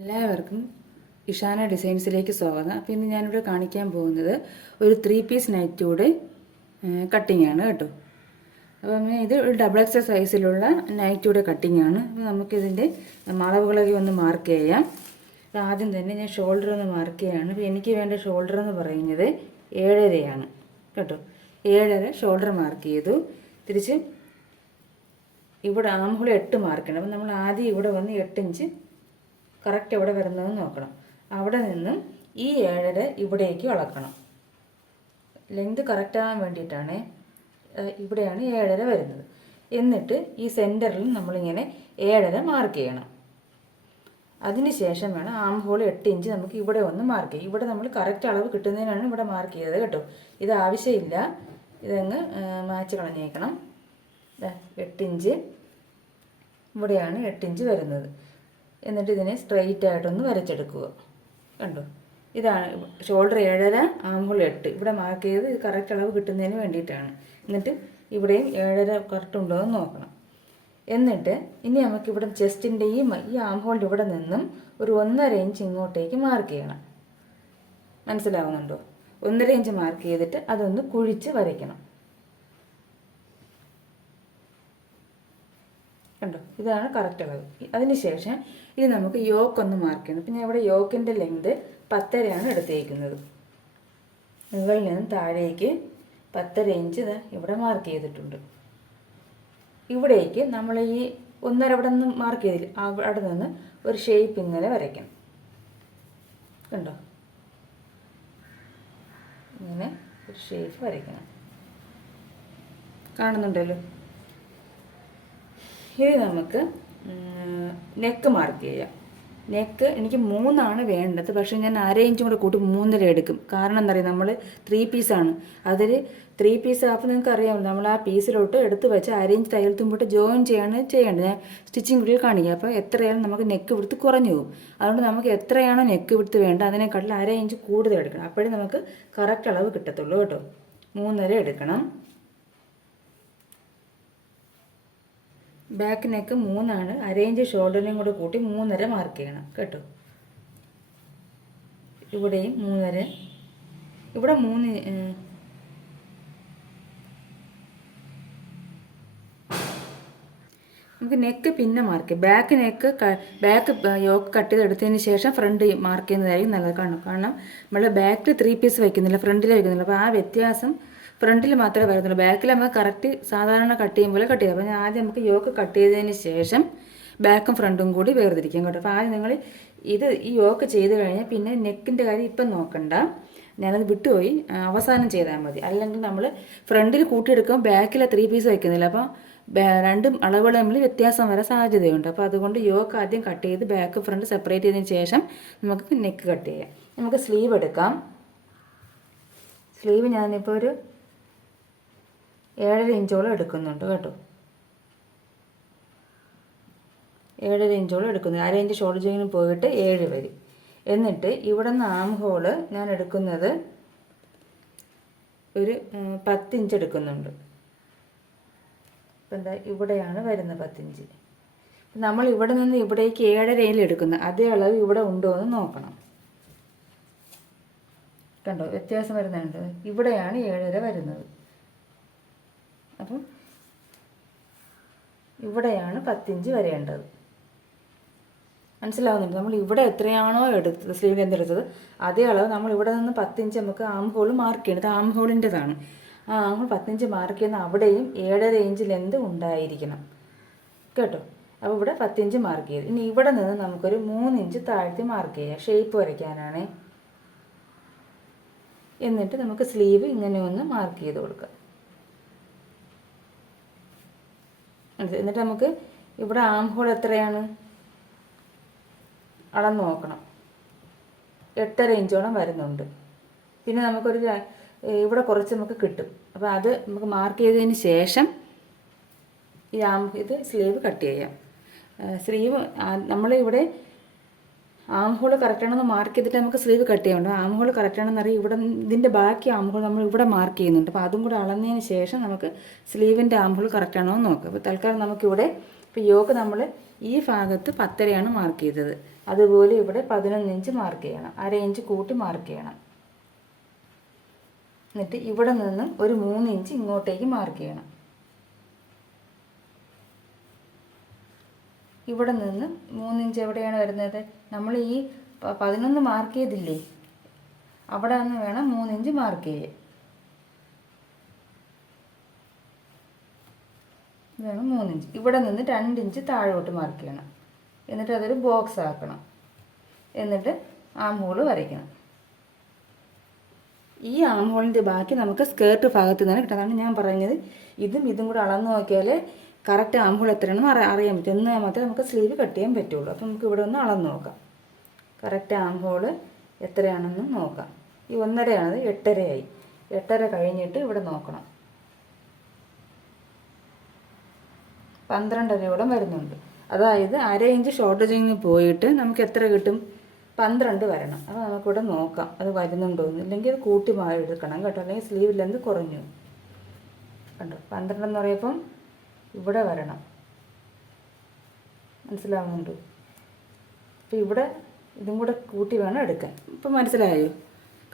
എല്ലാവർക്കും ഇഷാന ഡിസൈൻസിലേക്ക് സ്വാഗതം. അപ്പോൾ ഇന്ന് ഞാനിവിടെ കാണിക്കാൻ പോകുന്നത് ഒരു 3 പീസ് നൈറ്റിയുടെ കട്ടിംഗ് ആണ് കേട്ടോ. അപ്പം ഇത് ഒരു XXL സൈസിലുള്ള നൈറ്റിയുടെ കട്ടിംഗ് ആണ്. അപ്പോൾ നമുക്കിതിൻ്റെ അളവുകളൊക്കെ ഒന്ന് മാർക്ക് ചെയ്യാം. അപ്പോൾ ആദ്യം തന്നെ ഞാൻ ഷോൾഡർ ഒന്ന് മാർക്ക് ചെയ്യുകയാണ്. അപ്പോൾ എനിക്ക് വേണ്ട ഷോൾഡർ എന്ന് പറയുന്നത് 7.5 കേട്ടോ. 7.5 ഷോൾഡർ മാർക്ക് ചെയ്തു. തിരിച്ച് ഇവിടെ ആംഹോൾ 8 മാർക്ക് ചെയ്യണം. അപ്പോൾ നമ്മൾ ആദ്യം ഇവിടെ വന്ന് 8 ഇഞ്ച് കറക്റ്റ് എവിടെ വരുന്നതെന്ന് നോക്കണം. അവിടെ നിന്നും ഈ 7.5 ഇവിടേക്ക് അളക്കണം. ലെങ്ത് കറക്റ്റ് ആകാൻ വേണ്ടിയിട്ടാണ്. ഇവിടെയാണ് 7.5 വരുന്നത്. എന്നിട്ട് ഈ സെൻറ്ററിൽ നമ്മളിങ്ങനെ 7.5 മാർക്ക് ചെയ്യണം. അതിന് ശേഷം വേണം ആം ഹോൾ 8 ഇഞ്ച് നമുക്ക് ഇവിടെ ഒന്ന് മാർക്ക് ചെയ്യും. ഇവിടെ നമ്മൾ കറക്റ്റ് അളവ് കിട്ടുന്നതിനാണ് ഇവിടെ മാർക്ക് ചെയ്തത് കേട്ടോ. ഇത് ആവശ്യമില്ല, ഇതങ്ങ് മാച്ച് കളഞ്ഞേക്കണം. 8 ഇഞ്ച് ഇവിടെയാണ് 8 ഇഞ്ച് വരുന്നത്. എന്നിട്ട് ഇതിനെ സ്ട്രെയിറ്റ് ആയിട്ടൊന്ന് വരച്ചെടുക്കുക. കണ്ടോ, ഇതാണ് ഷോൾഡർ 7.5 ആംഹോൾ 8 ഇവിടെ മാർക്ക് ചെയ്ത് ഇത് കറക്റ്റ് അളവ് കിട്ടുന്നതിന് വേണ്ടിയിട്ടാണ്. എന്നിട്ട് ഇവിടെയും 7.5 കറക്റ്റ് ഉണ്ടോ എന്ന് നോക്കണം. എന്നിട്ട് ഇനി നമുക്ക് ഇവിടെ ചെസ്റ്റിൻ്റെ ഈ ആംഹോളിൻ്റെ ഇവിടെ നിന്നും ഒരു 1.5 ഇഞ്ച് ഇങ്ങോട്ടേക്ക് മാർക്ക് ചെയ്യണം. മനസ്സിലാവുന്നുണ്ടോ? 1.5 ഇഞ്ച് മാർക്ക് ചെയ്തിട്ട് അതൊന്ന് കുഴിച്ച് വരയ്ക്കണം. കണ്ടോ, ഇതാണ് കറക്റ്റ് അളവ്. അതിനുശേഷം ഇത് നമുക്ക് യോക്ക് ഒന്ന് മാർക്ക് ചെയ്യണം. പിന്നെ ഇവിടെ യോക്കിൻ്റെ ലെങ്ത് 10.5 എടുത്തേക്കുന്നത്. മുകളിൽ നിന്നും താഴേക്ക് 10.5 ഇഞ്ച് ഇവിടെ മാർക്ക് ചെയ്തിട്ടുണ്ട്. ഇവിടേക്ക് നമ്മൾ ഈ 1.5 ഇവിടെ നിന്ന് മാർക്ക് ചെയ്തില്ല, അവിടെ നിന്ന് ഒരു ഷേപ്പ് ഇങ്ങനെ വരയ്ക്കണം. കണ്ടോ, ഇങ്ങനെ ഒരു ഷേപ്പ് വരയ്ക്കണം. കാണുന്നുണ്ടല്ലോ. ഇത് നമുക്ക് നെക്ക് മാർക്ക് ചെയ്യാം. നെക്ക് എനിക്ക് 3 വേണ്ടത്, പക്ഷേ ഞാൻ 1/2 ഇഞ്ചും കൂടെ കൂട്ടി 3.5 എടുക്കും. കാരണം എന്താ പറയുക, നമ്മൾ 3 പീസാണ്. അതിൽ 3 പീസ് ആകുമ്പോൾ നിങ്ങൾക്ക് അറിയാമല്ലോ, നമ്മൾ ആ പീസിലോട്ട് എടുത്ത് വെച്ച് 1/2 ഇഞ്ച് തയ്യൽ തുമ്പിട്ട് ജോയിൻ ചെയ്യേണ്ടത്. ഞാൻ സ്റ്റിച്ചിങ് വീഡിയോ കാണിക്കുക. അപ്പോൾ എത്രയാണ് നമുക്ക് നെക്ക് വിടുത്ത് കുറഞ്ഞു പോകും. അതുകൊണ്ട് നമുക്ക് എത്രയാണോ നെക്ക് വിടുത്ത് വേണ്ടത് അതിനേക്കാട്ടിൽ 1/2 ഇഞ്ച് കൂടുതൽ എടുക്കണം. അപ്പോഴേ നമുക്ക് കറക്റ്റ് അളവ് കിട്ടത്തുള്ളൂ കേട്ടോ. 3.5 എടുക്കണം. ബാക്ക് നെക്ക് 3 1/2 ഇഞ്ച് ഷോൾഡറിനെയും കൂടെ കൂട്ടി 3.5 മാർക്ക് ചെയ്യണം കേട്ടോ. ഇവിടെയും 3.5, ഇവിടെ 3. നമുക്ക് നെക്ക് പിന്നെ മാർക്ക് ചെയ്യാം. ബാക്ക് യോക്ക് കട്ട് ചെയ്തെടുത്തതിന് ശേഷം ഫ്രണ്ട് മാർക്ക് ചെയ്യുന്നതായിരിക്കും നല്ലത്. കാരണം നമ്മൾ ബാക്കിൽ 3 പീസ് വയ്ക്കുന്നില്ല, ഫ്രണ്ടിൽ വയ്ക്കുന്നില്ല. അപ്പോൾ ആ വ്യത്യാസം ഫ്രണ്ടിൽ മാത്രമേ വരുന്നുള്ളൂ. ബാക്കിൽ നമുക്ക് കറക്റ്റ് സാധാരണ കട്ട് ചെയ്യും പോലെ കട്ട് ചെയ്യാം. അപ്പോൾ ആദ്യം നമുക്ക് യോക്ക് കട്ട് ചെയ്തതിന് ശേഷം ബാക്കും ഫ്രണ്ടും കൂടി വേർതിരിക്കാം കേട്ടോ. അപ്പോൾ ആദ്യം നിങ്ങൾ ഈ യോക്ക് ചെയ്ത് കഴിഞ്ഞാൽ പിന്നെ നെക്കിൻ്റെ കാര്യം ഇപ്പം നോക്കണ്ട, ഞാനത് വിട്ടുപോയി, അവസാനം ചെയ്താൽ മതി. അല്ലെങ്കിൽ നമ്മൾ ഫ്രണ്ടിൽ കൂട്ടിയെടുക്കുമ്പോൾ ബാക്കിൽ 3 പീസ് വയ്ക്കുന്നില്ല. അപ്പോൾ രണ്ടും അളവുകൾ തമ്മിൽ വ്യത്യാസം വരാൻ സാധ്യതയുണ്ട്. അപ്പോൾ അതുകൊണ്ട് യോക്ക് ആദ്യം കട്ട് ചെയ്ത് ബാക്ക് ഫ്രണ്ട് സെപ്പറേറ്റ് ചെയ്തതിന് ശേഷം നമുക്ക് നെക്ക് കട്ട് ചെയ്യാം. നമുക്ക് സ്ലീവ് എടുക്കാം. സ്ലീവ് ഞാനിപ്പോൾ ഒരു 7.5 ഇഞ്ചോളം എടുക്കുന്നുണ്ട് കേട്ടോ. 7.5 ഇഞ്ചോളം എടുക്കുന്നു. 1/2 ഇഞ്ച് ഷോൾഡർ ജോയിനും പോയിട്ട് 7 വരും. എന്നിട്ട് ഇവിടെ നിന്ന് ആം ഹോള് ഞാൻ എടുക്കുന്നത് ഒരു 10 ഇഞ്ച് എടുക്കുന്നുണ്ട്. ഇപ്പം എന്താ ഇവിടെയാണ് വരുന്നത് 10 ഇഞ്ച്. നമ്മൾ ഇവിടെ നിന്ന് ഇവിടേക്ക് 7.5 എടുക്കുന്നത്, അതേ അളവ് ഇവിടെ ഉണ്ടോ എന്ന് നോക്കണം. കണ്ടോ, വ്യത്യാസം വരുന്നുണ്ട്. ഇവിടെയാണ് 7.5 വരുന്നത്. അപ്പം ഇവിടെയാണ് 10 ഇഞ്ച് വരേണ്ടത്. മനസ്സിലാവുന്നുണ്ട്? നമ്മൾ ഇവിടെ എത്രയാണോ എടുത്തത്, സ്ലീവ് ലെന്ത് എടുത്തത്, അതേ അളവ് നമ്മൾ ഇവിടെ നിന്ന് 10 ഇഞ്ച് നമുക്ക് ആം ഹോൾ മാർക്ക് ചെയ്യണത് ആം ഹോളിൻ്റെതാണ്. ആ ആം ഹോൾ 10 ഇഞ്ച് മാർക്ക് ചെയ്യുന്ന അവിടെയും 7.5 ഇഞ്ച് ലെന്ത് ഉണ്ടായിരിക്കണം കേട്ടോ. അപ്പോൾ ഇവിടെ 10 ഇഞ്ച് മാർക്ക് ചെയ്ത് ഇനി ഇവിടെ നിന്ന് നമുക്കൊരു 3 ഇഞ്ച് താഴ്ത്തി മാർക്ക് ചെയ്യാം, ഷേപ്പ് വരയ്ക്കാനാണ്. എന്നിട്ട് നമുക്ക് സ്ലീവ് ഇങ്ങനെ ഒന്ന് മാർക്ക് ചെയ്ത് കൊടുക്കാം. എന്നിട്ട് നമുക്ക് ഇവിടെ ആം ഹോൾ എത്രയാണ് അളന്ന് നോക്കണം. 8.5 ഇഞ്ചോളം വരുന്നുണ്ട്. പിന്നെ നമുക്കൊരു ഇവിടെ കുറച്ച് നമുക്ക് കിട്ടും. അപ്പോൾ അത് നമുക്ക് മാർക്ക് ചെയ്തതിന് ശേഷം ഇത് സ്ലീവ് കട്ട് ചെയ്യാം. സ്ലീവ് നമ്മൾ ഇവിടെ ആം ഹോൾ കറക്റ്റാണെന്ന് മാർക്ക് ചെയ്തിട്ട് നമുക്ക് സ്ലീവ് കട്ട് ചെയ്യാനുണ്ട്. ആം ഹോൾ കറക്റ്റാണെന്ന് അറിയാം. ഇവിടെ ഇതിൻ്റെ ബാക്കി ആം ഹോൾ നമ്മൾ ഇവിടെ മാർക്ക് ചെയ്യുന്നുണ്ട്. അപ്പോൾ അതും കൂടെ അളന്നതിന് ശേഷം നമുക്ക് സ്ലീവിൻ്റെ ആം ഹോൾ കറക്റ്റാണോ എന്ന് നോക്കാം. അപ്പോൾ തൽക്കാലം നമുക്കിവിടെ ഇപ്പോൾ യോക്ക് നമ്മൾ ഈ ഭാഗത്ത് 10.5 മാർക്ക് ചെയ്തത്. അതുപോലെ ഇവിടെ 11 ഇഞ്ച് മാർക്ക് ചെയ്യണം, 1/2 ഇഞ്ച് കൂട്ടി മാർക്ക് ചെയ്യണം. എന്നിട്ട് ഇവിടെ നിന്നും ഒരു 3 ഇഞ്ച് ഇങ്ങോട്ടേക്ക് മാർക്ക് ചെയ്യണം. ഇവിടെ നിന്ന് 3 ഇഞ്ച് എവിടെയാണ് വരുന്നത്? നമ്മൾ ഈ 11 മാർക്ക് ചെയ്തില്ലേ, അവിടെ നിന്ന് വേണം 3 ഇഞ്ച് മാർക്ക് ചെയ്യാൻ. ഇതാണ് 3 ഇഞ്ച്. ഇവിടെ നിന്ന് 2 ഇഞ്ച് താഴോട്ട് മാർക്ക് ചെയ്യണം. എന്നിട്ട് അതൊരു ബോക്സ് ആക്കണം. എന്നിട്ട് ആം ഹോൾ വരയ്ക്കണം. ഈ ആം ഹോളിൻ്റെ ബാക്കി നമുക്ക് സ്കേർട്ട് ഭാഗത്ത് നിന്ന് കിട്ടും. അതാണ് ഞാൻ പറഞ്ഞത്, ഇതും കൂടെ അളന്ന് നോക്കിയാൽ കറക്റ്റ് ആം ഹോൾ എത്രയാണെന്ന് അറിയാൻ പറ്റും. എന്നാൽ മാത്രമേ നമുക്ക് സ്ലീവ് കട്ട് ചെയ്യാൻ പറ്റുള്ളൂ. അപ്പോൾ നമുക്ക് ഇവിടെ ഒന്ന് അളന്ന് നോക്കാം. കറക്റ്റ് ആം ഹോൾ എത്രയാണെന്ന് നോക്കാം. ഈ 1.5 8.5 ആയി. 8.5 കഴിഞ്ഞിട്ട് ഇവിടെ നോക്കണം. 12.5 ഇവിടെ വരുന്നുണ്ട്. അതായത് 1/2 ഇഞ്ച് ഷോർട്ടേജിങ് പോയിട്ട് നമുക്ക് എത്ര കിട്ടും? 12 വരണം. അപ്പോൾ നമുക്കിവിടെ നോക്കാം അത് വരുന്നുണ്ടോ എന്ന്. ഇല്ലെങ്കിൽ അത് കൂട്ടി മാറി എടുക്കണം കേട്ടോ, അല്ലെങ്കിൽ സ്ലീവ് ലെന്ത് കുറഞ്ഞു കണ്ടോ. 12 എന്ന് പറയുമ്പം ഇവിടെ വരണം. മനസ്സിലാവുന്നുണ്ടോ? അപ്പോൾ ഇവിടെ ഇതും കൂടെ കൂട്ടി വേണം എടുക്കാൻ. ഇപ്പം മനസ്സിലായോ?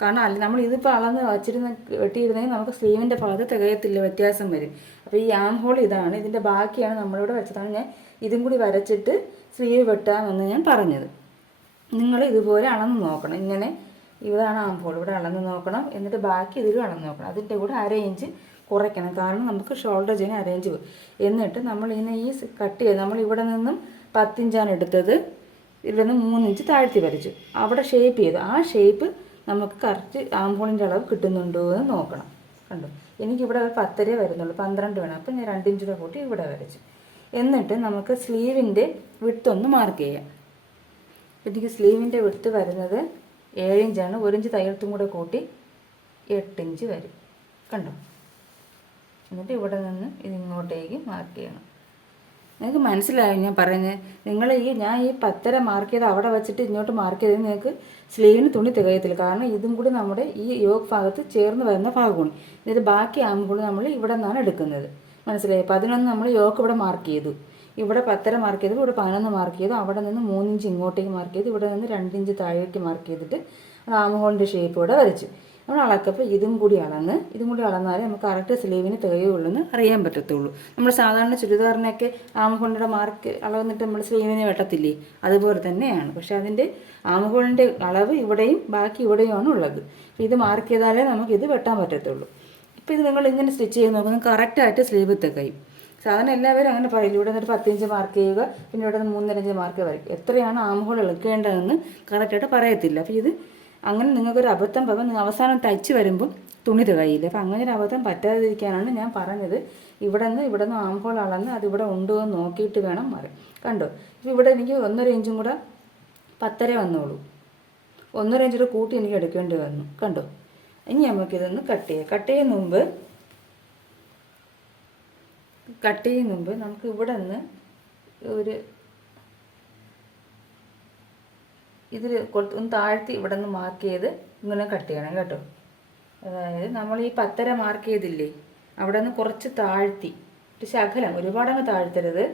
കാരണം അല്ല, നമ്മൾ ഇതിപ്പോൾ അളന്ന് വച്ചിരുന്ന വെട്ടിയിരുന്നെങ്കിൽ നമുക്ക് സ്ലീവിൻ്റെ ഭാഗത്ത് തികയത്തില്ല, വ്യത്യാസം വരും. അപ്പോൾ ഈ ആം ഹോൾ ഇതാണ്, ഇതിൻ്റെ ബാക്കിയാണ് നമ്മളിവിടെ വെച്ചതാണ്. ഞാൻ ഇതും കൂടി വരച്ചിട്ട് സ്ലീവ് വെട്ടാമെന്ന് ഞാൻ പറഞ്ഞത്. നിങ്ങൾ ഇതുപോലെ അളന്ന് നോക്കണം. ഇങ്ങനെ ഇവിടെയാണ് ആം ഹോൾ, ഇവിടെ അളന്ന് നോക്കണം. എന്നിട്ട് ബാക്കി ഇതിലും അളന്ന് നോക്കണം. അതിൻ്റെ കൂടെ 1/2 ഇഞ്ച് കുറയ്ക്കണം, കാരണം നമുക്ക് ഷോൾഡർ ചെയ്യാൻ 1/2 ഇഞ്ച് പോകും. എന്നിട്ട് നമ്മളിങ്ങനെ ഈ കട്ട് ചെയ്ത് നമ്മൾ ഇവിടെ നിന്നും 10 ഇഞ്ചാണ് എടുത്തത്, ഇവിടെ നിന്ന് 3 ഇഞ്ച് താഴ്ത്തി വരച്ചു, അവിടെ ഷേപ്പ് ചെയ്തു. ആ ഷേപ്പ് നമുക്ക് കറക്റ്റ് ആം ഹോളിൻ്റെ അളവ് കിട്ടുന്നുണ്ടോ എന്ന് നോക്കണം. കണ്ടോ, എനിക്കിവിടെ 10.5 വരുന്നുള്ളൂ, 12 വേണം. അപ്പം ഞാൻ 2 ഇഞ്ചിൻ്റെ കൂട്ടി ഇവിടെ വരച്ചു. എന്നിട്ട് നമുക്ക് സ്ലീവിൻ്റെ വിഡ്ത്ത് മാർക്ക് ചെയ്യാം. എനിക്ക് സ്ലീവിൻ്റെ വിഡ്ത്ത് വരുന്നത് 7 ഇഞ്ചാണ്. 1 ഇഞ്ച് തയ്യൽത്തും കൂടെ കൂട്ടി 8 ഇഞ്ച് വരും. കണ്ടോ? എന്നിട്ട് ഇവിടെ നിന്ന് ഇതിങ്ങോട്ടേക്ക് മാർക്ക് ചെയ്യണം. നിങ്ങൾക്ക് മനസ്സിലായോ ഞാൻ പറയുന്നത്? നിങ്ങൾ ഞാൻ ഈ 10.5 മാർക്ക് ചെയ്ത് അവിടെ വെച്ചിട്ട് ഇങ്ങോട്ട് മാർക്ക് ചെയ്ത് നിങ്ങൾക്ക് സ്ലീവിന് തുണി തികയത്തില്ല. കാരണം ഇതും കൂടി നമ്മുടെ ഈ യോക്ക് ഭാഗത്ത് ചേർന്ന് വരുന്ന ഭാഗമാണ്. എന്നിട്ട് ബാക്കി ആകുമ്പോൾ നമ്മൾ ഇവിടെ നിന്നാണ് എടുക്കുന്നത്. മനസ്സിലായി? 11 നമ്മൾ യോക്ക് ഇവിടെ മാർക്ക് ചെയ്തു, ഇവിടെ 10.5 മാർക്ക് ചെയ്തു, ഇവിടെ 11 മാർക്ക് ചെയ്തു, അവിടെ നിന്ന് 3 ഇഞ്ച് ഇങ്ങോട്ടേക്ക് മാർക്ക് ചെയ്തു, ഇവിടെ നിന്ന് 2 ഇഞ്ച് താഴേക്ക് മാർക്ക് ചെയ്തിട്ട് ആം ഹോളിൻ്റെ ഷേപ്പ് ഇവിടെ വരച്ചു. നമ്മൾ അളക്കപ്പോൾ ഇതും കൂടി അളന്നാലേ നമുക്ക് കറക്റ്റ് സ്ലീവിന് തികയുള്ളൂ എന്ന് അറിയാൻ പറ്റത്തുള്ളൂ. നമ്മൾ സാധാരണ ചുരിദാറിനൊക്കെ ആം ഹോളിൻ്റെ മാർക്ക് അളന്നിട്ട് നമ്മൾ സ്ലീവിനെ വെട്ടത്തില്ലേ, അതുപോലെ തന്നെയാണ്. പക്ഷേ അതിൻ്റെ ആം ഹോളിൻ്റെ അളവ് ഇവിടെയും ബാക്കി ഇവിടെയുമാണ് ഉള്ളത്. ഇത് മാർക്ക് ചെയ്താലേ നമുക്ക് ഇത് വെട്ടാൻ പറ്റത്തുള്ളൂ. ഇപ്പോൾ ഇത് നിങ്ങൾ ഇങ്ങനെ സ്റ്റിച്ച് ചെയ്ത് നോക്കുന്നത് കറക്റ്റായിട്ട് സ്ലീവ് തികയും. സാധാരണ എല്ലാവരും അങ്ങനെ പറയില്ല, ഇവിടെ നിന്ന് 10 ഇഞ്ച് മാർക്ക് ചെയ്യുക, പിന്നെ ഇവിടെ നിന്ന് 3.5 ഇഞ്ച് മാർക്ക് വരയ്ക്കുക. എത്രയാണ് ആം ഹോൾ ഇളക്കേണ്ടതെന്ന് കറക്റ്റായിട്ട് പറയത്തില്ല. അപ്പോൾ ഇത് അങ്ങനെ നിങ്ങൾക്കൊരു അബദ്ധം പറ്റും, നിങ്ങൾ അവസാനം തയ്ച്ച് വരുമ്പം തുണി തികയില്ല. അപ്പോൾ അങ്ങനെ ഒരു അബദ്ധം പറ്റാതിരിക്കാനാണ് ഞാൻ പറഞ്ഞത്. ഇവിടെ നിന്ന് ആം ഹോൾ അളന്ന് അതിവിടെ ഉണ്ടോ എന്ന് നോക്കിയിട്ട് വേണം മാറി. കണ്ടോ? ഇപ്പോൾ ഇവിടെ എനിക്ക് 1.5 ഇഞ്ചും കൂടെ 10.5 വന്നോളൂ, 1.5 ഇഞ്ചൂടെ കൂട്ടി എനിക്ക് എടുക്കേണ്ടി വന്നു. കണ്ടോ? ഇനി നമുക്കിതൊന്ന് കട്ട് ചെയ്യാം. കട്ട് ചെയ്യുന്ന മുമ്പ് നമുക്ക് ഇവിടെ നിന്ന് ഒരു ഇതിൽ ഒന്ന് താഴ്ത്തി ഇവിടെ നിന്ന് മാർക്ക് ചെയ്ത് ഇങ്ങനെ കട്ട് ചെയ്യണം കേട്ടോ. അതായത് നമ്മൾ ഈ 10.5 മാർക്ക് ചെയ്തില്ലേ, അവിടെ നിന്ന് കുറച്ച് താഴ്ത്തി, ഒരു ശകലം, ഒരുപാടങ്ങ് താഴ്ത്തരുത്.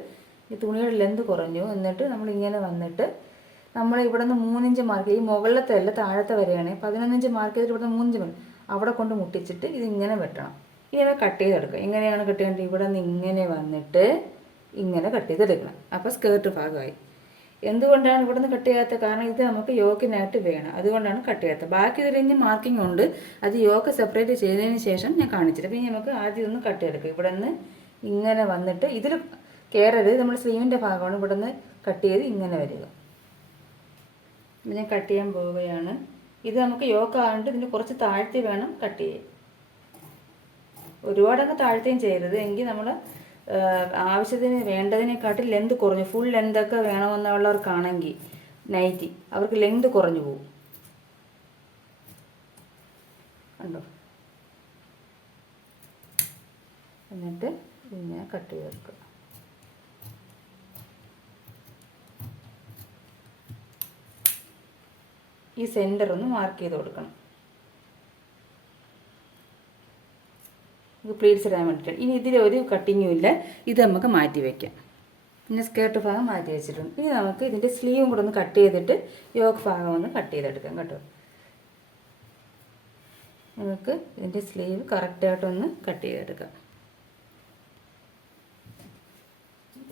ഈ തുണിയുടെ ലെന്ത് കുറഞ്ഞു. എന്നിട്ട് നമ്മളിങ്ങനെ വന്നിട്ട് നമ്മൾ ഇവിടെ നിന്ന് 3 ഇഞ്ച് മാർക്ക് ചെയ്യും, ഈ മുകളിലത്തെ അല്ല താഴത്തെ വരെയാണ്. 11 ഇഞ്ച് മാർക്ക് ചെയ്തിട്ട് ഇവിടെ നിന്ന് 3 ഇഞ്ച് അവിടെ കൊണ്ട് മുട്ടിച്ചിട്ട് ഇതിങ്ങനെ വെട്ടണം. ഇങ്ങനെ കട്ട് ചെയ്തെടുക്കുക. എങ്ങനെയാണ് കട്ട് ചെയ്യേണ്ടത്? ഇവിടെ നിന്ന് ഇങ്ങനെ വന്നിട്ട് ഇങ്ങനെ കട്ട് ചെയ്തെടുക്കണം. അപ്പോൾ സ്കേർട്ട് ഭാഗമായി. എന്തുകൊണ്ടാണ് ഇവിടെ നിന്ന് കട്ട് ചെയ്യാത്തത്? കാരണം ഇത് നമുക്ക് യോക്കിനായിട്ട് വേണം, അതുകൊണ്ടാണ് കട്ട് ചെയ്യാത്തത്. ബാക്കി ഇതിൽ മാർക്കിംഗ് ഉണ്ട്, അത് യോക്ക് സെപ്പറേറ്റ് ചെയ്തതിന് ശേഷം ഞാൻ കാണിച്ചിട്ട്. അപ്പോൾ നമുക്ക് ആദ്യം ഒന്ന് കട്ട് ചെയ്തെടുക്കുക. ഇവിടെ നിന്ന് ഇങ്ങനെ വന്നിട്ട് ഇതിൽ കയറരുത്, നമ്മൾ സ്ലീവിൻ്റെ ഭാഗമാണ്. ഇവിടെ നിന്ന് കട്ട് ചെയ്ത് ഇങ്ങനെ വരിക. ഞാൻ കട്ട് ചെയ്യാൻ പോവുകയാണ്. ഇത് നമുക്ക് യോക്കാണ്ട് ഇതിന് കുറച്ച് താഴ്ത്തി വേണം കട്ട് ചെയ്യാൻ. ഒരുപാടങ്ങ് താഴ്ത്തുകയും ചെയ്യരുത്, എങ്കിൽ നമ്മൾ ആവശ്യത്തിന് വേണ്ടതിനെക്കാട്ടി ലെന്ത് കുറഞ്ഞു, ഫുൾ ലെന്തൊക്കെ വേണമെന്നുള്ളവർക്കാണെങ്കിൽ നൈറ്റി അവർക്ക് ലെന്ത് കുറഞ്ഞു പോകും. കണ്ടോ? എന്നിട്ട് ഇങ്ങനെ കട്ട് ചെയ്ത് വെക്കുക. ഈ സെൻറ്റർ ഒന്ന് മാർക്ക് ചെയ്ത് കൊടുക്കണം. ഇത് പ്ലീറ്റ്സ് ഇടാൻ വേണ്ടിയിട്ടാണ്. ഇനി ഇതിലൊരു കട്ടിങ്ങും ഇല്ല, ഇത് നമുക്ക് മാറ്റി വയ്ക്കാം. പിന്നെ സ്കേർട്ട് ഭാഗം മാറ്റി വെച്ചിട്ടുണ്ട്. ഇനി നമുക്ക് ഇതിൻ്റെ സ്ലീവും കൂടെ ഒന്ന് കട്ട് ചെയ്തിട്ട് യോക്ക് ഭാഗം ഒന്ന് കട്ട് ചെയ്തെടുക്കാം കേട്ടോ. നമുക്ക് ഇതിൻ്റെ സ്ലീവ് കറക്റ്റായിട്ടൊന്ന് കട്ട് ചെയ്തെടുക്കാം.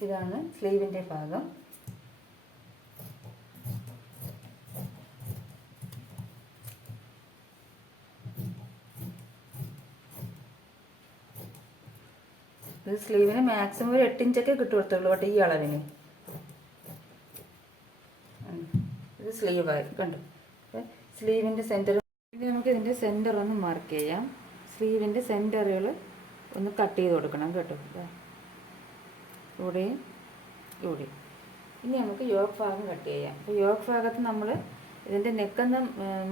ഇതാണ് സ്ലീവിൻ്റെ ഭാഗം. ഇത് സ്ലീവിന് മാക്സിമം ഒരു 8 ഇഞ്ചൊക്കെ കിട്ടുകയുള്ളൂ കേട്ടോ ഈ അളവിന്. ഇത് സ്ലീവായി കണ്ടു. സ്ലീവിൻ്റെ സെൻറ്റർ ഇനി നമുക്ക് ഇതിൻ്റെ സെൻറ്റർ ഒന്ന് മാർക്ക് ചെയ്യാം. സ്ലീവിൻ്റെ സെൻറ്ററുകൾ ഒന്ന് കട്ട് ചെയ്ത് കൊടുക്കണം കേട്ടോ. ഇവിടെയും ഇവിടെയും. ഇനി നമുക്ക് യോക്ക് ഭാഗം കട്ട് ചെയ്യാം. അപ്പോൾ യോക്ക് ഭാഗത്ത് നമ്മൾ ഇതിൻ്റെ നെക്കൊന്നും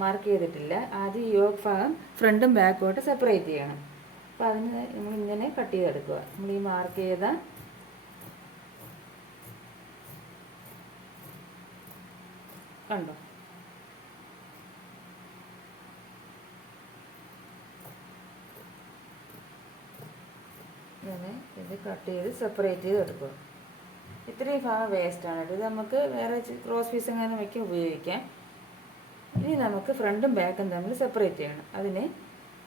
മാർക്ക് ചെയ്തിട്ടില്ല. ആദ്യം യോക്ക് ഭാഗം ഫ്രണ്ടും ബാക്കുമായിട്ട് സെപ്പറേറ്റ് ചെയ്യണം. അപ്പോൾ അതിന് നമ്മളിങ്ങനെ കട്ട് ചെയ്തെടുക്കുക. നമ്മൾ ഈ മാർക്ക് ചെയ്ത കണ്ടോ ഇങ്ങനെ ഇത് കട്ട് ചെയ്ത് സെപ്പറേറ്റ് ചെയ്ത് എടുക്കുക. ഇത്രയും ഭാഗം വേസ്റ്റാണ് കേട്ടോ. ഇത് നമുക്ക് വേറെ ക്രോസ് പീസ് എങ്ങനെ വയ്ക്കാൻ ഉപയോഗിക്കാം. ഇനി നമുക്ക് ഫ്രണ്ടും ബാക്കും തമ്മിൽ സെപ്പറേറ്റ് ചെയ്യണം. അതിന്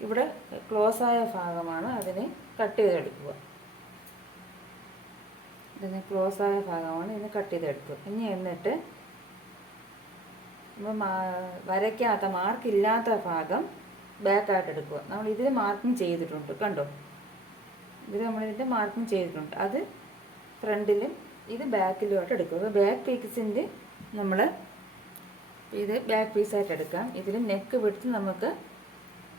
ഇവിടെ ക്ലോസ് ആയ ഭാഗമാണ്, അതിനെ കട്ട് ചെയ്തെടുക്കുക. ഇതിന് ക്ലോസ് ആയ ഭാഗമാണ്, ഇതിനെ കട്ട് ചെയ്തെടുക്കുക. ഇനി എന്നിട്ട് നമ്മൾ വരയ്ക്കാത്ത മാർക്കില്ലാത്ത ഭാഗം ബാക്കായിട്ട് എടുക്കുക. നമ്മൾ ഇതിൽ മാർക്കിങ് ചെയ്തിട്ടുണ്ട് കണ്ടോ. ഇത് നമ്മളിതിൻ്റെ മാർക്കിങ് ചെയ്തിട്ടുണ്ട്. അത് ഫ്രണ്ടിലും ഇത് ബാക്കിലുമായിട്ട് എടുക്കുക. അപ്പോൾ ബാക്ക് പീസിൻ്റെ നമ്മൾ ഇത് ബാക്ക് പീസായിട്ട് എടുക്കാം. ഇതിൽ നെക്ക് വിടുത്ത് നമുക്ക്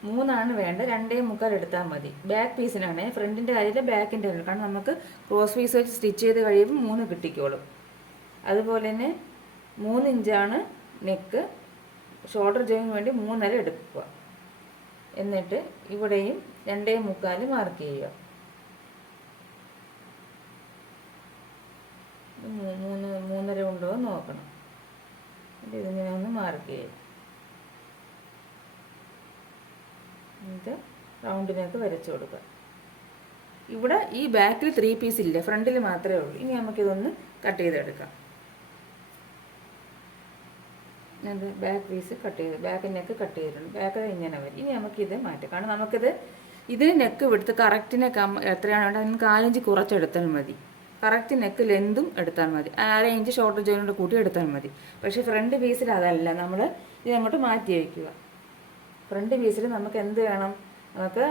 3 വേണ്ട, 2.25 എടുത്താൽ മതി. ബാക്ക് പീസിനാണ്, ഫ്രണ്ടിൻ്റെ കാര്യത്തിൽ ബാക്കിൻ്റെ കാര്യം. കാരണം നമുക്ക് ക്രോസ് പീസ് വെച്ച് സ്റ്റിച്ച് ചെയ്ത് കഴിയുമ്പോൾ 3 കിട്ടിക്കോളും. അതുപോലെ തന്നെ 3 ഇഞ്ചാണ് നെക്ക്. ഷോൾഡർ ജോയിന് വേണ്ടി 3.5 എടുക്കുക. എന്നിട്ട് ഇവിടെയും 2.25 മാർക്ക് ചെയ്യുക. 3.5 ഉണ്ടോ എന്ന് നോക്കണം. ഇതിങ്ങനെ ഒന്ന് മാർക്ക് ചെയ്യും. ഇത് റൗണ്ടിനൊക്കെ വരച്ചു കൊടുക്കുക. ഇവിടെ ഈ ബാക്കിൽ 3 പീസ് ഇല്ല, ഫ്രണ്ടിൽ മാത്രമേ ഉള്ളൂ. ഇനി നമുക്കിതൊന്ന് കട്ട് ചെയ്തെടുക്കാം. അത് ബാക്ക് പീസ് കട്ട് ചെയ്ത് ബാക്ക് നെക്ക് കട്ട് ചെയ്തിട്ടുണ്ട്. ബാക്ക് ഇങ്ങനെ വരും. ഇനി നമുക്കിത് മാറ്റാം. കാരണം നമുക്കിത് ഇതിന് നെക്ക് വിടുത്ത് കറക്റ്റിനെ എത്രയാണ് വേണ്ടത് അതിന് 4 ഇഞ്ച് കുറച്ചെടുത്താൽ മതി. കറക്റ്റ് നെക്ക് ലെന്തും എടുത്താൽ മതി. 1/2 ഇഞ്ച് ഷോൾഡർ ജോയിനോട് കൂട്ടി എടുത്താൽ മതി. പക്ഷേ ഫ്രണ്ട് പീസിൽ അതല്ല, നമ്മൾ ഇത് അങ്ങോട്ട് മാറ്റി വയ്ക്കുക. ഫ്രണ്ട് പീസിൽ നമുക്ക് എന്ത് വേണം, നമുക്ക്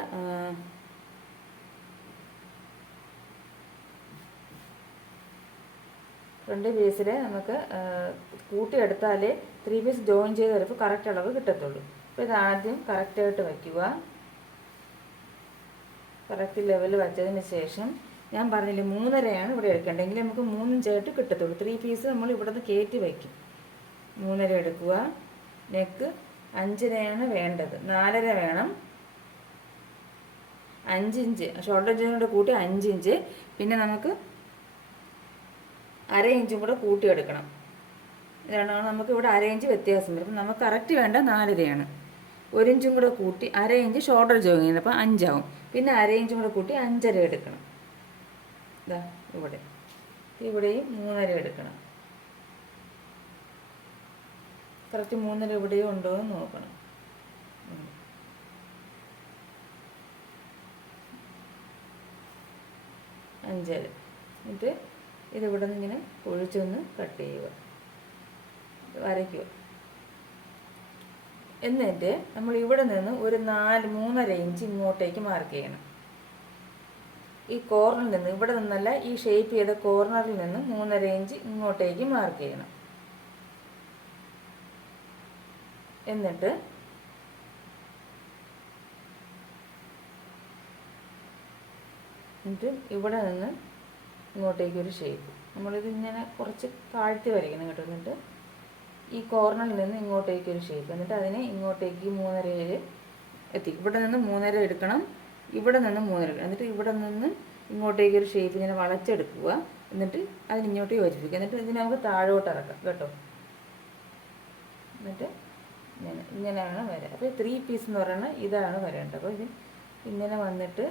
ഫ്രണ്ട് പീസിൽ നമുക്ക് കൂട്ടിയെടുത്താലേ 3 പീസ് ജോയിൻ ചെയ്ത് വരുമ്പോൾ കറക്റ്റ് അളവ് കിട്ടത്തുള്ളൂ. അപ്പോൾ ഇത് ആദ്യം കറക്റ്റായിട്ട് വയ്ക്കുക. കറക്റ്റ് ലെവൽ വച്ചതിന് ശേഷം ഞാൻ പറഞ്ഞില്ലേ 3.5 ഇവിടെ എടുക്കേണ്ടെങ്കിൽ നമുക്ക് 3 ഇഞ്ചായിട്ട് കിട്ടത്തുള്ളൂ. 3 പീസ് നമ്മൾ ഇവിടെ നിന്ന് കയറ്റി വയ്ക്കും. 3.5 എടുക്കുക. നെക്ക് 5.5 വേണ്ടത്, 4.5 വേണം. 5 ഇഞ്ച് ഷോൾഡർ ജോയിനോട് കൂട്ടി 5 ഇഞ്ച്, പിന്നെ നമുക്ക് 1/2 ഇഞ്ചും കൂടെ കൂട്ടിയെടുക്കണം. ഇതാണ് നമുക്ക് ഇവിടെ 1/2 ഇഞ്ച് വ്യത്യാസം വരും. അപ്പം നമുക്ക് കറക്റ്റ് വേണ്ട 4.5. 1 ഇഞ്ചും കൂടെ കൂട്ടി 1/2 ഇഞ്ച് ഷോൾഡർ ജോയിൻ ചെയ്യുന്നത്, അപ്പോൾ 5 ആവും. പിന്നെ 1/2 ഇഞ്ചും കൂടെ കൂട്ടി 5.5 എടുക്കണം. ഇതാ ഇവിടെയും 3.5 എടുക്കണം. കറക്റ്റ് 3.5 ഇവിടെയും ഉണ്ടോ എന്ന് നോക്കണം. 5.5 എന്നിട്ട് ഇതിവിടെ നിന്ന് ഇങ്ങനെ ഒഴിച്ചൊന്ന് കട്ട് ചെയ്യുക, വരയ്ക്കുക. എന്നിട്ട് നമ്മൾ ഇവിടെ നിന്ന് ഒരു 3.5 ഇഞ്ച് ഇങ്ങോട്ടേക്ക് മാർക്ക് ചെയ്യണം. ഈ കോർണറിൽ നിന്ന്, ഇവിടെ നിന്നല്ല, ഈ ഷേപ്പ് ചെയ്ത കോർണറിൽ നിന്ന് 3.5 ഇഞ്ച് ഇങ്ങോട്ടേക്ക് മാർക്ക് ചെയ്യണം. എന്നിട്ട് ഇവിടെ നിന്ന് ഇങ്ങോട്ടേക്കൊരു ഷേപ്പ്, നമ്മളിത് ഇങ്ങനെ കുറച്ച് താഴ്ത്തി വരയ്ക്കണം കേട്ടോ. എന്നിട്ട് ഈ കോർണറിൽ നിന്ന് ഇങ്ങോട്ടേക്കൊരു ഷേപ്പ്, എന്നിട്ട് അതിനെ ഇങ്ങോട്ടേക്ക് 3.5 എത്തി. ഇവിടെ നിന്ന് 3.5 എടുക്കണം, ഇവിടെ നിന്ന് 3.5 എടുക്കണം. എന്നിട്ട് ഇവിടെ നിന്ന് ഇങ്ങോട്ടേക്കൊരു ഷേപ്പ് ഇങ്ങനെ വളച്ചെടുക്കുക. എന്നിട്ട് അതിനിങ്ങോട്ട് യോജിപ്പിക്കുക. എന്നിട്ട് ഇതിനെ നമുക്ക് താഴോട്ട് ഇറക്കാം കേട്ടോ. എന്നിട്ട് ഇങ്ങനെയാണ് വരാം. അപ്പോൾ 3 പീസ് എന്ന് പറയുന്നത് ഇതാണ് വരേണ്ടത്. അപ്പോൾ ഇത് ഇങ്ങനെ വന്നിട്ട്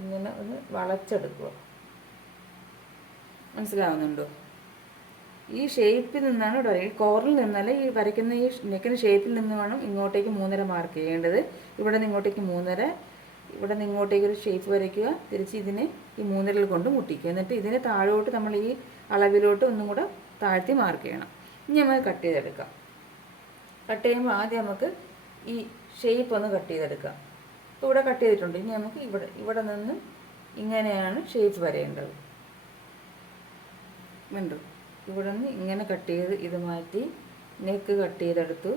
ഇങ്ങനെ ഒന്ന് വളച്ചെടുക്കുക. മനസ്സിലാവുന്നുണ്ടോ? ഈ ഷേപ്പിൽ നിന്നാണ് ഇവിടെ ഈ കോറിൽ നിന്നല്ല, ഈ വരയ്ക്കുന്ന ഈ നെക്കിന് ഷേപ്പിൽ നിന്ന് വേണം ഇങ്ങോട്ടേക്ക് 3.5 മാർക്ക് ചെയ്യേണ്ടത്. ഇവിടെ നിന്ന് ഇങ്ങോട്ടേക്ക് 3.5, ഇവിടെ നിന്ന് ഇങ്ങോട്ടേക്ക് ഒരു ഷേപ്പ് വരയ്ക്കുക, തിരിച്ച് ഇതിനെ ഈ 3.5 കൊണ്ട് മുട്ടിക്കുക. എന്നിട്ട് ഇതിനെ താഴോട്ട് നമ്മൾ ഈ അളവിലോട്ട് ഒന്നും കൂടെ താഴ്ത്തി മാർക്ക് ചെയ്യണം. ഇനി നമുക്ക് കട്ട് ചെയ്തെടുക്കാം. കട്ട് ചെയ്യുമ്പോൾ ആദ്യം നമുക്ക് ഈ ഷേപ്പ് ഒന്ന് കട്ട് ചെയ്തെടുക്കാം. ഇപ്പോൾ ഇവിടെ കട്ട് ചെയ്തിട്ടുണ്ട്. ഇനി നമുക്ക് ഇവിടെ നിന്ന് ഇങ്ങനെയാണ് ഷേപ്പ് വരേണ്ടത്. വേണ്ടോ? ഇവിടെ നിന്ന് ഇങ്ങനെ കട്ട് ചെയ്ത് ഇത് മാറ്റി നെക്ക് കട്ട് ചെയ്തെടുത്തു.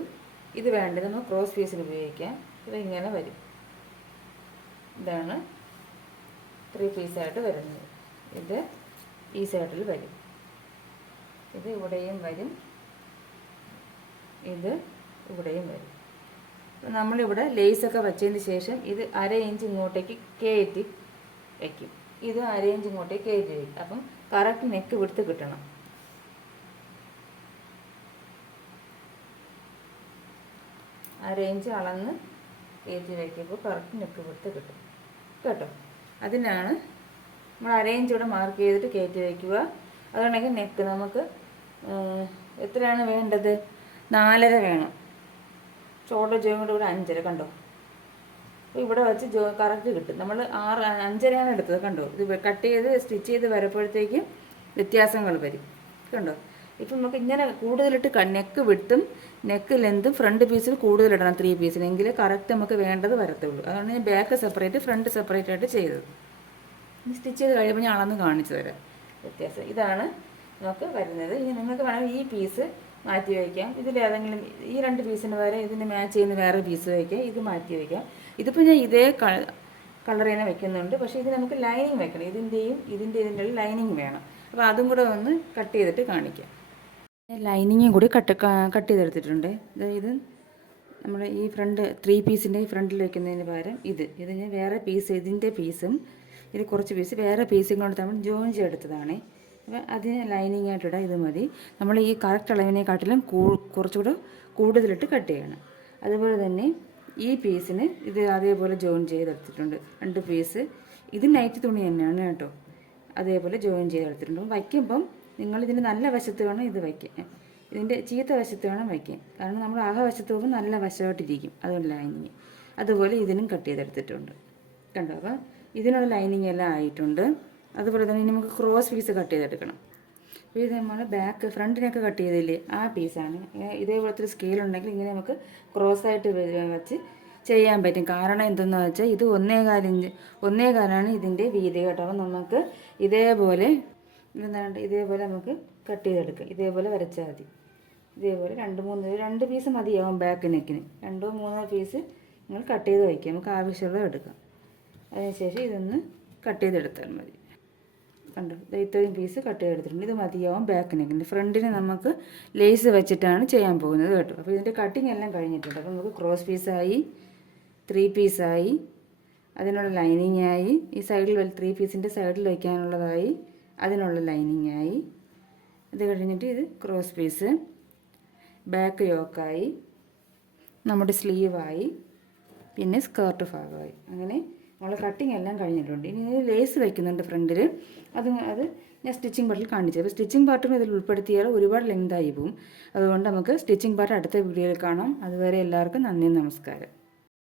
ഇത് വേണ്ടത് നമ്മൾ ക്രോസ് പീസിന് ഉപയോഗിക്കാം. ഇത് ഇങ്ങനെ വരും. ഇതാണ് 3 പീസായിട്ട് വരുന്നത്. ഇത് ഈ സൈഡിൽ വരും, ഇത് ഇവിടെയും വരും, ഇത് ഇവിടെയും വരും. നമ്മളിവിടെ ലേസൊക്കെ വച്ചതിന് ശേഷം ഇത് 1/2 ഇഞ്ച് ഇങ്ങോട്ടേക്ക് കയറ്റി വയ്ക്കും. ഇത് 1/2 ഇഞ്ച് ഇങ്ങോട്ടേക്ക് കയറ്റി വയ്ക്കും. അപ്പം കറക്റ്റ് നെക്ക് വിടുത്ത് കിട്ടണം. 1/2 ഇഞ്ച് അളന്ന് കയറ്റി വയ്ക്കുമ്പോൾ കറക്റ്റ് നെക്ക് വിടുത്ത് കിട്ടും കേട്ടോ. അതിനാണ് നമ്മൾ 1/2 ഇഞ്ച് ഇവിടെ മാർക്ക് ചെയ്തിട്ട് കയറ്റി വയ്ക്കുക. അതുകൊണ്ടെങ്കിൽ നെക്ക് നമുക്ക് എത്രയാണ് വേണ്ടത്? 4.5 വേണം. ഷോൾഡർ ജോയിൻ കൂടെ ഇവിടെ 5.5 കണ്ടോ. അപ്പോൾ ഇവിടെ വെച്ച് കറക്റ്റ് കിട്ടും. നമ്മൾ 5.5 എടുത്തത് കണ്ടോ. ഇത് കട്ട് ചെയ്ത് സ്റ്റിച്ച് ചെയ്ത് വരുമ്പോഴത്തേക്കും വ്യത്യാസങ്ങൾ വരും കണ്ടോ. ഇപ്പം നമുക്ക് ഇങ്ങനെ കൂടുതലിട്ട് നെക്ക് വിട്ടും നെക്ക് ലെന്തും ഫ്രണ്ട് പീസിൽ കൂടുതലിടണം 3 പീസിന്, എങ്കിൽ കറക്റ്റ് നമുക്ക് വേണ്ടത് വരത്തുള്ളൂ. അതുകൊണ്ട് ഞാൻ ബാക്ക് സെപ്പറേറ്റ് ഫ്രണ്ട് സെപ്പറേറ്റ് ആയിട്ട് ചെയ്തത്. സ്റ്റിച്ച് ചെയ്ത് കഴിയുമ്പോൾ ഞാൻ അളന്ന് കാണിച്ചു തരാം വ്യത്യാസം. ഇതാണ് നമുക്ക് വരുന്നത്. ഇനി നിങ്ങൾക്ക് വേണമെങ്കിൽ ഈ പീസ് മാറ്റി വയ്ക്കാം. ഇതിലേതെങ്കിലും ഈ 2 പീസിന് വരെ ഇതിന് മാച്ച് ചെയ്യുന്ന വേറെ പീസ് വയ്ക്കാം. ഇത് മാറ്റി വയ്ക്കാം. ഇതിപ്പോൾ ഞാൻ ഇതേ കളർ തന്നെ വെക്കുന്നുണ്ട്. പക്ഷേ ഇത് നമുക്ക് ലൈനിങ് വെക്കണം. ഇതിൻ്റെ ലൈനിങ് വേണം. അപ്പോൾ അതും കൂടെ ഒന്ന് കട്ട് ചെയ്തിട്ട് കാണിക്കാം. ലൈനിങ്ങും കൂടി കട്ട് ചെയ്തെടുത്തിട്ടുണ്ട്. ഇത് നമ്മൾ ഈ ഫ്രണ്ട് 3 പീസിൻ്റെ ഫ്രണ്ടിൽ വെക്കുന്നതിന് പകരം ഇത് ഞാൻ വേറെ പീസ്, ഇതിൻ്റെ പീസും ഇത് കുറച്ച് പീസ് വേറെ പീസും കൊണ്ട് നമ്മൾ ജോയിൻ ചെയ്തെടുത്തതാണ്. അപ്പോൾ അതിന് ലൈനിങ് ആയിട്ടിടാം. ഇത് മതി. നമ്മൾ ഈ കറക്റ്റ് അളവിനെക്കാട്ടിലും കുറച്ചുകൂടെ കൂടുതലിട്ട് കട്ട് ചെയ്യണം. അതുപോലെ തന്നെ ഈ പീസിന് ഇത് അതേപോലെ ജോയിൻ ചെയ്തെടുത്തിട്ടുണ്ട്. 2 പീസ്. ഇത് നൈറ്റ് തുണി തന്നെയാണ് കേട്ടോ. അതേപോലെ ജോയിൻ ചെയ്തെടുത്തിട്ടുണ്ട്. വയ്ക്കുമ്പം നിങ്ങളിതിൻ്റെ നല്ല വശത്ത് വേണം ഇത് വയ്ക്കാൻ, ഇതിൻ്റെ ചീത്ത വശത്ത് വേണം വയ്ക്കാൻ. കാരണം നമ്മൾ ആകെ വശത്ത് പോകുമ്പോൾ നല്ല വശമായിട്ടിരിക്കും. അതുകൊണ്ട് ലൈനിങ് അതുപോലെ ഇതിനും കട്ട് ചെയ്തെടുത്തിട്ടുണ്ട് കണ്ടോ. അപ്പോൾ ഇതിനുള്ള ലൈനിങ് എല്ലാം ആയിട്ടുണ്ട്. അതുപോലെ തന്നെ നമുക്ക് ക്രോസ് പീസ് കട്ട് ചെയ്തെടുക്കണം. അപ്പോൾ ഇത് നമ്മൾ ബാക്ക് ഫ്രണ്ടിനൊക്കെ കട്ട് ചെയ്തില്ലേ ആ പീസാണ്. ഇതേപോലത്തെ ഒരു സ്കെയിലുണ്ടെങ്കിൽ ഇങ്ങനെ നമുക്ക് ക്രോസായിട്ട് വെച്ച് ചെയ്യാൻ പറ്റും. കാരണം എന്തെന്ന് വെച്ചാൽ ഇത് 1.25 ഇഞ്ച് 1.25 ഇതിൻ്റെ വീതി കേട്ടോ. അപ്പോൾ നമുക്ക് ഇതേപോലെ നമുക്ക് കട്ട് ചെയ്തെടുക്കാം. ഇതേപോലെ വരച്ചാൽ മതി. ഇതേപോലെ 2 പീസ് മതിയാവും ബാക്ക് നെക്കിന്. 2-3 പീസ് നിങ്ങൾ കട്ട് ചെയ്ത് വയ്ക്കുക. നമുക്ക് ആവശ്യമുള്ളത് എടുക്കാം. അതിനുശേഷം ഇതൊന്ന് കട്ട് ചെയ്തെടുത്താൽ മതി കണ്ടോ. ഇത്രയും പീസ് കട്ട് ചെയ്തെടുത്തിട്ടുണ്ട്. ഇത് മതിയാവും ബാക്ക് നെക്കിന്. ഫ്രണ്ടിന് നമുക്ക് ലേസ് വെച്ചിട്ടാണ് ചെയ്യാൻ പോകുന്നത് കേട്ടോ. അപ്പോൾ ഇതിൻ്റെ കട്ടിങ് എല്ലാം കഴിഞ്ഞിട്ടുണ്ട്. അപ്പോൾ നമുക്ക് ക്രോസ് പീസായി, 3 പീസായി, അതിനുള്ള ലൈനിങ് ആയി, ഈ സൈഡിൽ 3 പീസിൻ്റെ സൈഡിൽ വയ്ക്കാനുള്ളതായി, അതിനുള്ള ലൈനിങ് ആയി. ഇത് കഴിഞ്ഞിട്ട് ഇത് ക്രോസ് പീസ്, ബാക്ക് യോക്കായി, നമ്മുടെ സ്ലീവായി, പിന്നെ സ്കേർട്ട് ഭാഗമായി. അങ്ങനെ നമ്മൾ കട്ടിങ് എല്ലാം കഴിഞ്ഞിട്ടുണ്ട്. ഇനി ലേസ് വയ്ക്കുന്നുണ്ട് ഫ്രണ്ടിൽ. അത് ഞാൻ സ്റ്റിച്ചിങ് പാർട്ടിൽ കാണിച്ചത്. അപ്പോൾ സ്റ്റിച്ചിങ് പാർട്ടും ഇതിൽ ഉൾപ്പെടുത്തിയാൽ ഒരുപാട് ലെങ്തായി പോകും. അതുകൊണ്ട് നമുക്ക് സ്റ്റിച്ചിങ് പാർട്ട് അടുത്ത വീഡിയോയിൽ കാണാം. അതുവരെ എല്ലാവർക്കും നന്ദി, നമസ്കാരം.